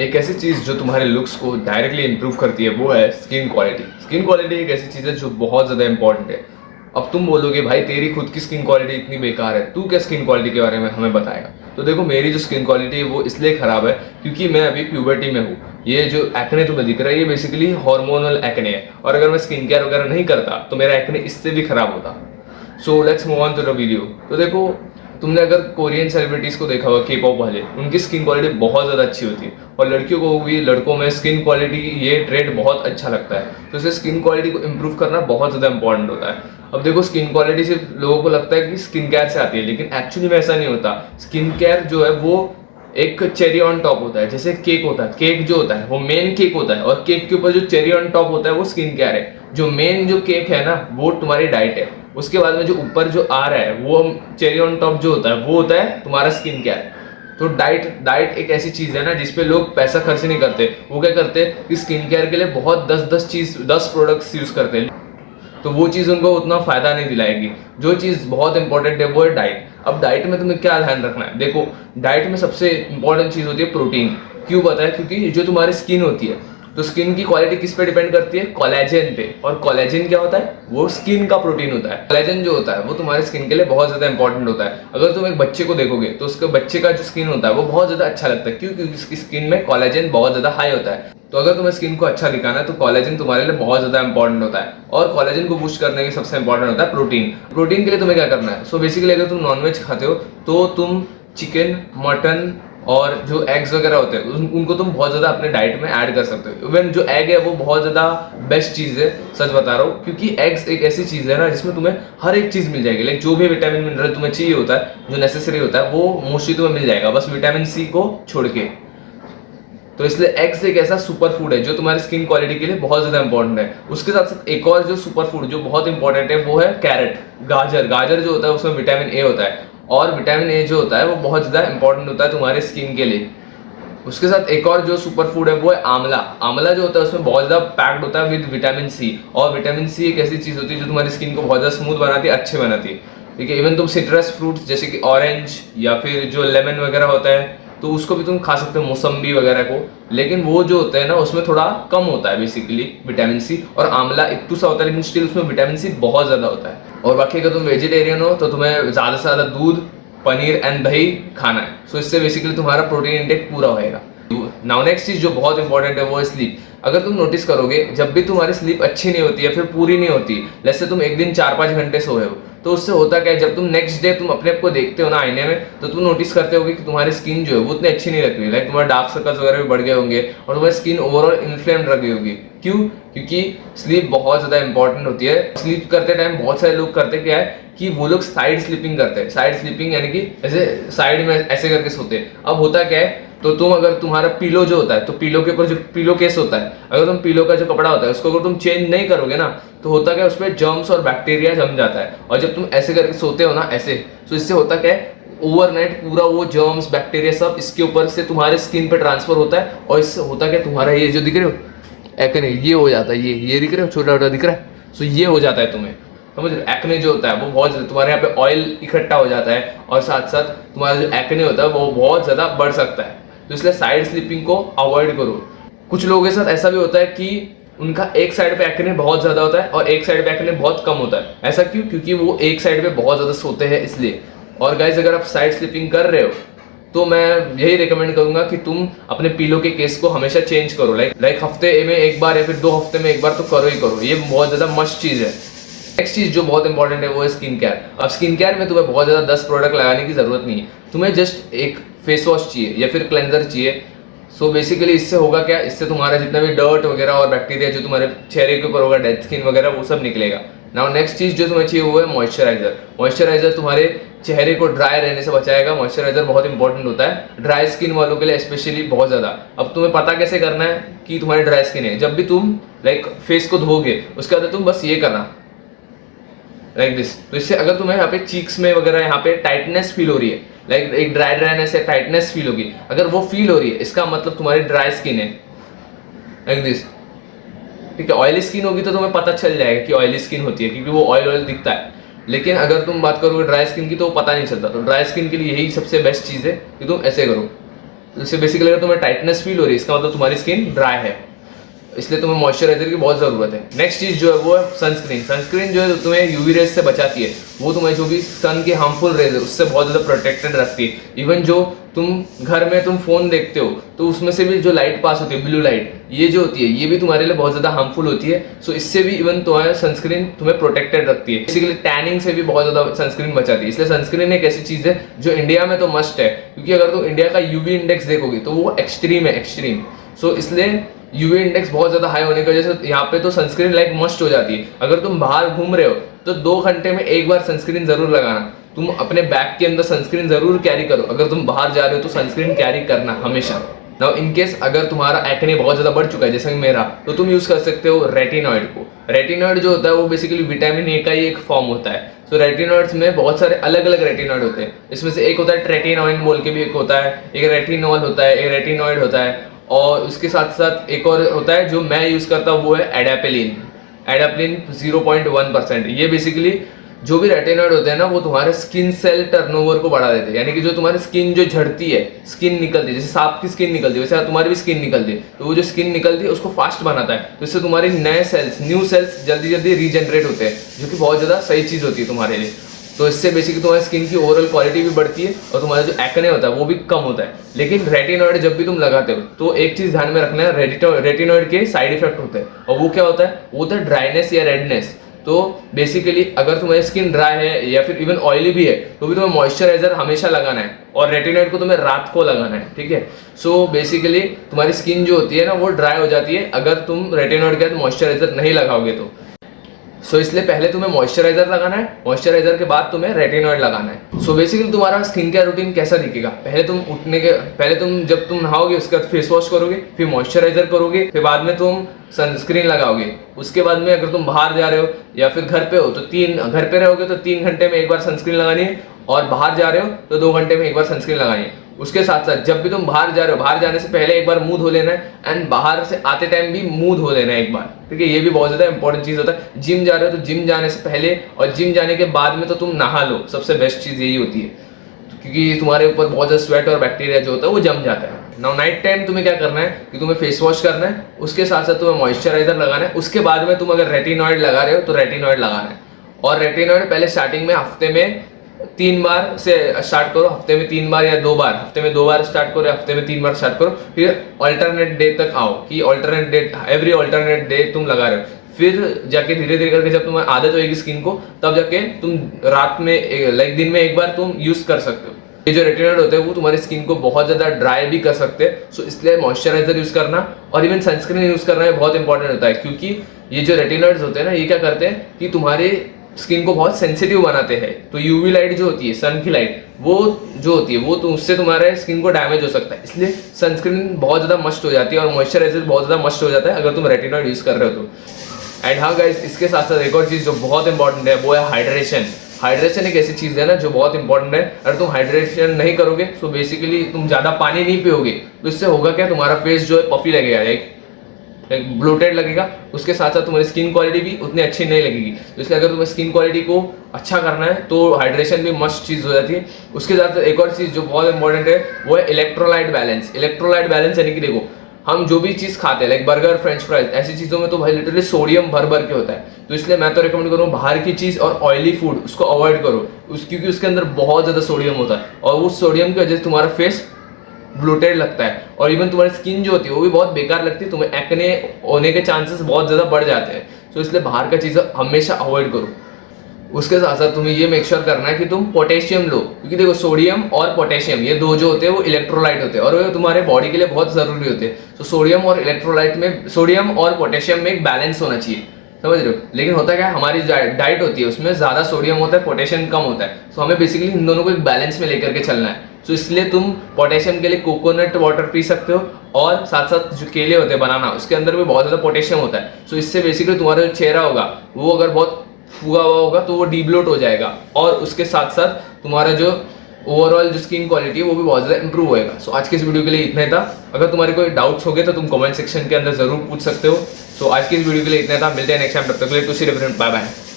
एक ऐसी चीज़ जो तुम्हारे लुक्स को डायरेक्टली इंप्रूव करती है वो है स्किन क्वालिटी। स्किन क्वालिटी एक ऐसी चीज़ है जो बहुत ज़्यादा इंपॉर्टेंट है। अब तुम बोलोगे भाई तेरी खुद की स्किन क्वालिटी इतनी बेकार है, तू क्या स्किन क्वालिटी के बारे में हमें बताएगा। तो देखो, मेरी जो स्किन क्वालिटी है वो इसलिए ख़राब है क्योंकि मैं अभी प्यूबर्टी में हूँ। ये जो एक्ने तुम्हें दिख रहा है ये बेसिकली हार्मोनल एक्ने है, और अगर मैं स्किन केयर वगैरह नहीं करता तो मेरा एक्ने इससे भी ख़राब होता। So let's move on to the video. तो देखो, तुमने अगर कोरियन सेलिब्रिटीज़ को देखा होगा, के पॉप वाले, उनकी स्किन क्वालिटी बहुत ज़्यादा अच्छी होती है, और लड़कियों को भी, लड़कों में स्किन क्वालिटी ये ट्रेड बहुत अच्छा लगता है। तो इसे स्किन क्वालिटी को इम्प्रूव करना बहुत ज़्यादा इंपॉर्टेंट होता है। अब देखो, स्किन क्वालिटी सिर्फ लोगों को लगता है कि स्किन केयर से आती है, लेकिन एक्चुअली में ऐसा नहीं होता। स्किन केयर जो है वो एक चेरी ऑन टॉप होता है। जैसे केक होता है, केक जो होता है वो मेन केक होता है, और केक के ऊपर जो चेरी ऑन टॉप होता है वो स्किन केयर है। जो मेन जो केक है ना वो तुम्हारी डाइट है, उसके बाद में जो ऊपर जो आ रहा है वो चेरी ऑन टॉप जो होता है वो होता है तुम्हारा स्किन केयर। तो डाइट डाइट एक ऐसी चीज है ना जिसपे लोग पैसा खर्च नहीं करते। वो क्या करते हैं कि स्किन केयर के लिए बहुत 10 प्रोडक्ट्स यूज करते हैं, तो वो चीज़ उनको उतना फायदा नहीं दिलाएगी। जो चीज़ बहुत इंपॉर्टेंट है वो है डाइट। अब डाइट में तुम्हें क्या ध्यान रखना है, देखो, डाइट में सबसे इंपॉर्टेंट चीज़ होती है प्रोटीन। क्यों पता है? क्योंकि जो तुम्हारी स्किन होती है, तो स्किन की क्वालिटी किस पे डिपेंड करती है? कोलेजन पे। और कोलेजन क्या होता है? वो स्किन का प्रोटीन होता है। कोलेजन जो होता है वो तुम्हारे स्किन के लिए बहुत ज्यादा इंपॉर्टेंट होता है। अगर तुम एक बच्चे को देखोगे तो उसके बच्चे का जो स्किन होता है वो बहुत ज्यादा अच्छा लगता है। क्यों? क्योंकि उसकी स्किन में कोलेजन बहुत ज्यादा हाई होता है। तो अगर तुम्हें स्किन को अच्छा दिखाना है तो कोलेजन तुम्हारे लिए बहुत ज्यादा इंपॉर्टेंट होता है, और कोलेजन को बूस्ट करने के सबसे इंपॉर्टेंट होता है प्रोटीन। प्रोटीन के लिए तुम्हें क्या करना है? सो बेसिकली अगर तुम नॉनवेज खाते हो तो तुम चिकन, मटन और जो एग्स वगैरह होते हैं उनको तुम बहुत ज़्यादा अपने डाइट में ऐड कर सकते हो। इवन जो एग है वो बहुत ज़्यादा बेस्ट चीज़ है, सच बता रहा हूँ, क्योंकि एग्स एक ऐसी चीज़ है ना जिसमें तुम्हें हर एक चीज़ मिल जाएगी। लाइक जो भी विटामिन मिनरल तुम्हें चाहिए होता है, जो नेसेसरी होता है, वो मोस्टली तुम्हें मिल जाएगा, बस विटामिन सी को छोड़ के। तो इसलिए एग्स एक ऐसा सुपर फूड है जो तुम्हारी स्किन क्वालिटी के लिए बहुत ज्यादा इंपॉर्टेंट है। उसके साथ साथ एक और जो सुपर फूड जो बहुत इंपॉर्टेंट है वो है कैरेट, गाजर। गाजर जो होता है उसमें विटामिन ए होता है, और विटामिन ए जो होता है वो बहुत ज्यादा इंपॉर्टेंट होता है तुम्हारे स्किन के लिए। उसके साथ एक और जो सुपर फूड है वो है आंवला। आंवला जो होता है उसमें बहुत ज्यादा पैक्ड होता है विद विटामिन सी, और विटामिन सी एक ऐसी चीज होती है जो तुम्हारी स्किन को बहुत ज्यादा स्मूथ बनाती है, अच्छे बनाती है। ठीक है, इवन तुम सिट्रस फ्रूट्स जैसे कि ऑरेंज या फिर जो लेमन वगैरह होता है तो उसको भी तुम खा सकते हो, मौसम्बी वगैरह को, लेकिन वो जो होता है ना उसमें थोड़ा कम होता है बेसिकली विटामिन सी। और आंवला इतना सा होता है लेकिन स्टिल उसमें विटामिन सी बहुत ज्यादा होता है। और बाकी अगर तुम वेजिटेरियन हो तो तुम्हें ज्यादा से ज्यादा दूध, पनीर एंड दही खाना है। सो इससे बेसिकली तुम्हारा प्रोटीन इंटेक पूरा होएगा। नाउ नेक्स्ट चीज जो बहुत इंपॉर्टेंट है वो है स्लीप। अगर तुम नोटिस करोगे जब भी तुम्हारी स्लीप अच्छी नहीं होती है, फिर पूरी नहीं होती, जैसे तुम एक दिन 4-5 घंटे सोए हो, तो उससे होता क्या है, जब तुम नेक्स्ट डे तुम अपने आप को देखते हो ना आईने में, तो तुम नोटिस करते होगे कि तुम्हारी स्किन जो है वो उतनी अच्छी नहीं लग रही। लाइक तुम्हारे डार्क सर्कल्स वगैरह भी बढ़ गए होंगे, और तुम्हारी स्किन ओवरऑल इन्फ्लेम्ड लग गई होगी। क्यों? क्योंकि स्लीप बहुत ज्यादा इंपॉर्टेंट होती है। स्लीप करते टाइम बहुत सारे लोग करते क्या है कि वो लोग साइड स्लीपिंग करते हैं। साइड स्लीपिंग यानी कि ऐसे साइड में ऐसे करके सोते हैं। अब होता क्या है, तो तुम अगर तुम्हारा पिलो जो होता है, तो पिलो के ऊपर जो पिलो केस होता है, अगर तुम पिलो का जो कपड़ा होता है उसको अगर तुम चेंज नहीं करोगे ना, तो होता क्या है उसमें जर्म्स और बैक्टीरिया जम जाता है। और जब तुम ऐसे करके सोते हो ना ऐसे, तो इससे होता क्या है, ओवरनाइट पूरा वो जर्म्स बैक्टीरिया सब इसके ऊपर से तुम्हारे स्किन पे ट्रांसफर होता है, और इससे होता क्या, तुम्हारा ये जो दिख रहे हो एक्ने, ये हो जाता है, ये दिख रहे हो, छोटा छोटा दिख रहा है, सो ये हो जाता है तुम्हें। समझ रहे? एक्ने जो होता है वो बहुत तुम्हारे यहाँ पे ऑयल इकट्ठा हो जाता है, और साथ साथ तुम्हारा जो एक्ने होता है वो बहुत ज्यादा बढ़ सकता है। तो इसलिए साइड स्लीपिंग को अवॉइड करो। कुछ लोगों के साथ ऐसा भी होता है कि उनका एक साइड पे एक्ने बहुत ज्यादा होता है और एक साइड पे एक्ने बहुत कम होता है। ऐसा क्यों? क्योंकि वो एक साइड पे बहुत ज्यादा सोते हैं इसलिए। और गाइस, अगर आप साइड स्लीपिंग कर रहे हो तो मैं यही रिकमेंड करूंगा कि तुम अपने पिलो के केस को हमेशा चेंज करो। लाइक हफ्ते में एक बार या फिर 2 हफ्ते में एक बार तो करो ही करो। ये बहुत ज्यादा मस्त चीज है। नेक्स्ट चीज जो बहुत इंपॉर्टेंट है वो है स्किन केयर। अब स्किन केयर में तुम्हें बहुत ज्यादा 10 प्रोडक्ट लगाने की जरूरत नहीं है। तुम्हें जस्ट एक फेस वॉश चाहिए या फिर क्लेंजर चाहिए। सो बेसिकली इससे होगा क्या, इससे तुम्हारा जितना भी डर्ट वगैरह और बैक्टीरिया जो तुम्हारे चेहरे के ऊपर होगा, डेड स्किन वगैरह, वो सब निकलेगा। नाउ नेक्स्ट चीज जो तुम्हें चाहिए वो है मॉइस्चराइजर। मॉइस्चराइजर तुम्हारे चेहरे को ड्राई रहने से बचाएगा। मॉइस्चराइजर बहुत इंपॉर्टेंट होता है ड्राई स्किन वालों के लिए स्पेशली, बहुत ज्यादा। अब तुम्हें पता कैसे करना है कि तुम्हारी ड्राई स्किन है? जब भी तुम लाइक फेस को धोगे उसके बाद तुम बस ये करना लाइक दिस। तो इससे अगर तुम्हें यहाँ पे चीक्स में वगैरह यहाँ पे टाइटनेस फील हो रही है, लाइक एक ड्राईनेस या टाइटनेस फील होगी, अगर वो फील हो रही है इसका मतलब तुम्हारी ड्राई स्किन है, लाइक दिस। ठीक है, ऑयली स्किन होगी तो तुम्हें पता चल जाएगा कि ऑयली स्किन होती है, क्योंकि वो ऑयल ऑयल दिखता है। लेकिन अगर तुम बात करोगे ड्राई स्किन की तो वो पता नहीं चलता। तो ड्राई स्किन के लिए यही सबसे बेस्ट चीज है कि तुम ऐसे करो, जैसे बेसिकली अगर तुम्हें टाइटनेस फील हो रही है इसका मतलब तुम्हारी स्किन ड्राई है, इसलिए तुम्हें मॉइस्चराइजर की बहुत ज़रूरत है। नेक्स्ट चीज़ जो है वो है सनस्क्रीन। सनस्क्रीन जो है तुम्हें यूवी रेज से बचाती है, वो तुम्हें जो भी सन की हार्मफुल रेज है उससे बहुत ज़्यादा प्रोटेक्टेड रखती है। इवन जो तुम घर में तुम फोन देखते हो तो उसमें से भी जो लाइट पास होती है ब्लू लाइट, ये जो होती है ये भी तुम्हारे लिए बहुत ज़्यादा हार्मफुल होती है। सो इससे भी इवन तुम्हारा सनस्क्रीन तुम्हें प्रोटेक्टेड रखती है। बेसिकली टैनिंग से भी बहुत ज़्यादा सनस्क्रीन बचाती है। इसलिए सनस्क्रीन एक ऐसी चीज़ है जो इंडिया में तो मस्ट है, क्योंकि अगर तुम इंडिया का यूवी इंडेक्स देखोगे तो वो एक्सट्रीम है, एक्सट्रीम। सो इसलिए यूवी इंडेक्स बहुत ज्यादा हाई होने की वजह से यहाँ पे तो सनस्क्रीन लाइक मस्ट हो जाती है। अगर तुम बाहर घूम रहे हो तो 2 घंटे में एक बार सनस्क्रीन जरूर लगाना। तुम अपने बैग के अंदर सनस्क्रीन जरूर कैरी करो। अगर तुम बाहर जा रहे हो तो सनस्क्रीन कैरी करना हमेशा। नाउ इन केस अगर तुम्हारा एक्ने बहुत ज्यादा बढ़ चुका है जैसे कि मेरा, तो तुम यूज कर सकते हो रेटिनॉइड को। रेटिनॉइड जो होता है वो बेसिकली विटामिन ए का ही एक फॉर्म होता है। तो रेटिनॉइड्स में बहुत सारे अलग अलग रेटिनॉइड होते हैं। इसमें से एक होता है ट्रेटिनॉइन बोल के भी एक होता है, एक रेटिनॉल होता है, एक रेटिनॉइड होता है, और उसके साथ साथ एक और होता है जो मैं यूज करता हूँ वो है एडापेलिन। एडापेलिन 0.1%। ये बेसिकली जो भी रेटिनॉइड होते हैं ना वो तुम्हारे स्किन सेल टर्नओवर को बढ़ा देते हैं। यानी कि जो तुम्हारी स्किन जो झड़ती है, स्किन निकलती है, जैसे सांप की स्किन निकलती है वैसे तुम्हारी भी स्किन निकलती है, तो वो जो स्किन निकलती है उसको फास्ट बनाता है। तो इससे तुम्हारे नए सेल्स, न्यू सेल्स जल्दी जल्दी रीजनरेट होते हैं, जो कि बहुत ज़्यादा सही चीज़ होती है तुम्हारे लिए। तो इससे बेसिकली तुम्हारी स्किन की ओवरऑल क्वालिटी भी बढ़ती है और तुम्हारा जो एक्ने होता है वो भी कम होता है। लेकिन रेटिनॉइड जब भी तुम लगाते हो तो एक चीज ध्यान में रखना है, रेटिनॉइड के साइड इफेक्ट होते हैं, और वो क्या होता है, वो होता है ड्राइनेस या रेडनेस। तो बेसिकली अगर तुम्हारी स्किन ड्राई है या फिर इवन ऑयली भी है तो भी तुम्हें मॉइस्चराइजर हमेशा लगाना है, और रेटिनॉइड को तुम्हें रात को लगाना है, ठीक है। सो बेसिकली तुम्हारी स्किन जो होती है ना वो ड्राई हो जाती है अगर तुम रेटिनॉइड के साथ मॉइस्चराइजर नहीं लगाओगे तो। सो इसलिए पहले तुम्हें मॉइस्चराइजर लगाना है, मॉइस्चराइजर के बाद तुम्हें रेटिनॉइड लगाना है। सो बेसिकली तुम्हारा स्किन केयर रूटीन कैसा दिखेगा, पहले तुम जब तुम नहाओगे उसके बाद फेस वॉश करोगे, फिर मॉइस्चराइजर करोगे, फिर बाद में तुम सनस्क्रीन लगाओगे। उसके बाद में अगर तुम बाहर जा रहे हो या फिर घर पे हो तो घर पे रहोगे तो 3 घंटे में एक बार सनस्क्रीन लगानी है, और बाहर जा रहे हो तो 2 घंटे में एक बार सनस्क्रीन लगानी है। उसके साथ साथ जब भी तुम बाहर जा रहे हो, बाहर जाने से पहले एक बार मुंह धो लेना है, एंड बाहर से आते टाइम भी मुंह धो लेना है एक बार, ठीक है। ये भी बहुत ज्यादा इंपॉर्टेंट चीज होता है। जिम जा रहे हो तो जिम जाने से पहले और जिम जाने के बाद में तो तुम नहा लो, सबसे बेस्ट चीज यही होती है, क्योंकि तुम्हारे ऊपर बहुत ज्यादा स्वेट और बैक्टीरिया जो होता है वो जम जाता है। नाउ नाइट टाइम तुम्हें क्या करना है कि तुम्हें फेस वॉश करना है, उसके साथ साथ तुम्हें मॉइस्चराइजर लगाना है, उसके बाद में तुम अगर रेटिनॉइड लगा रहे हो तो रेटिनॉइड लगाना है। और रेटिनॉइड पहले स्टार्टिंग में हफ्ते में 3 बार से स्टार्ट करो, हफ्ते में 3 बार या 2 बार, हफ्ते में 2 बार स्टार्ट करो, हफ्ते में 3 बार स्टार्ट करो, फिर अल्टरनेट डे तक आओ कि alternate day, every alternate day तुम लगा रहे हो। फिर जाके धीरे धीरे करके जब तुम्हें आदत होगी स्किन को, तब जाके तुम रात में लाइक दिन में एक बार तुम यूज कर सकते हो। ये जो रेटिनॉइड होते हैं वो तुम्हारी स्किन को बहुत ज्यादा ड्राई भी कर सकते हैं। सो इसलिए मॉइस्चराइजर यूज करना और इवन सनस्क्रीन यूज करना बहुत इंपॉर्टेंट होता है, क्योंकि ये जो रेटिनॉइड्स होते हैं ना ये क्या करते हैं कि तुम्हारे स्किन को बहुत सेंसिटिव बनाते हैं। तो यूवी लाइट जो होती है, सन की लाइट, वो जो होती है वो तो उससे तुम्हारे स्किन को डैमेज हो सकता है। इसलिए सनस्क्रीन बहुत ज्यादा मस्ट हो जाती है और मॉइस्चराइजर बहुत ज्यादा मस्ट हो जाता है अगर तुम रेटिनॉइड यूज कर रहे हो तो। एंड हाँ गाइस, इसके साथ साथ एक और चीज जो बहुत इंपॉर्टेंट है वो है हाइड्रेशन। हाइड्रेशन एक ऐसी चीज है ना जो बहुत इंपॉर्टेंट है। अगर तुम हाइड्रेशन नहीं करोगे तो बेसिकली तुम ज्यादा पानी नहीं पियोगे तो इससे होगा क्या, तुम्हारा फेस जो है पफी लगेगा, एक ब्लोटेड लगेगा। उसके साथ साथ तुम्हारी स्किन क्वालिटी भी उतनी अच्छी नहीं लगेगी। तो इसलिए अगर तुम्हें स्किन क्वालिटी को अच्छा करना है तो हाइड्रेशन भी मस्ट चीज हो जाती है। उसके साथ साथ एक और चीज जो बहुत इंपॉर्टेंट है वो है इलेक्ट्रोलाइट बैलेंस। इलेक्ट्रोलाइट बैलेंस यानी कि देखो, हम जो भी चीज खाते हैं लाइक बर्गर, फ्रेंच फ्राइज, ऐसी चीजों में तो भाई लिटरली सोडियम भर भर के होता है। तो इसलिए मैं तो रिकमेंड करूँ बाहर की चीज और ऑयली फूड उसको अवॉइड करो, क्योंकि उसके अंदर बहुत ज्यादा सोडियम होता है और उस सोडियम की वजह से तुम्हारा फेस ब्लोटेड लगता है और इवन तुम्हारी स्किन जो होती है वो भी बहुत बेकार लगती है, तुम्हें एक्ने होने के चांसेस बहुत ज्यादा बढ़ जाते हैं। तो इसलिए बाहर का चीज़ हमेशा अवॉइड करो। उसके साथ साथ तुम्हें ये मेक श्योर करना है कि तुम पोटेशियम लो, क्योंकि देखो सोडियम और पोटेशियम ये दो जो होते हैं वो इलेक्ट्रोलाइट होते हैं और वो तुम्हारे बॉडी के लिए बहुत जरूरी होते हैं। तो सोडियम और इलेक्ट्रोलाइट में, सोडियम और पोटेशियम में एक बैलेंस होना चाहिए, समझ रहे हो। लेकिन होता क्या है, हमारी डाइट होती है उसमें ज्यादा सोडियम होता है, पोटेशियम कम होता है। तो हमें बेसिकली इन दोनों को एक बैलेंस में लेकर के चलना है। तो इसलिए तुम पोटेशियम के लिए कोकोनट वाटर पी सकते हो और साथ साथ जो केले होते हैं बनाना, उसके अंदर भी बहुत ज्यादा पोटेशियम होता है। तो इससे बेसिकली तुम्हारा जो चेहरा होगा वो अगर बहुत फूगा हुआ होगा तो वो डीब्लोट हो जाएगा और उसके साथ साथ तुम्हारा जो ओवरऑल जो स्किन क्वालिटी है वो भी बहुत ज्यादा इंप्रूव होएगा। सो आज के इस वीडियो के लिए इतना ही था। अगर तुम्हारे कोई डाउट्स हो गए तो तुम कमेंट सेक्शन के अंदर जरूर पूछ सकते हो। सो आज के इस वीडियो के लिए इतना था, मिलते हैं नेक्स्ट टाइम, तब तक के लिए to see different, bye bye.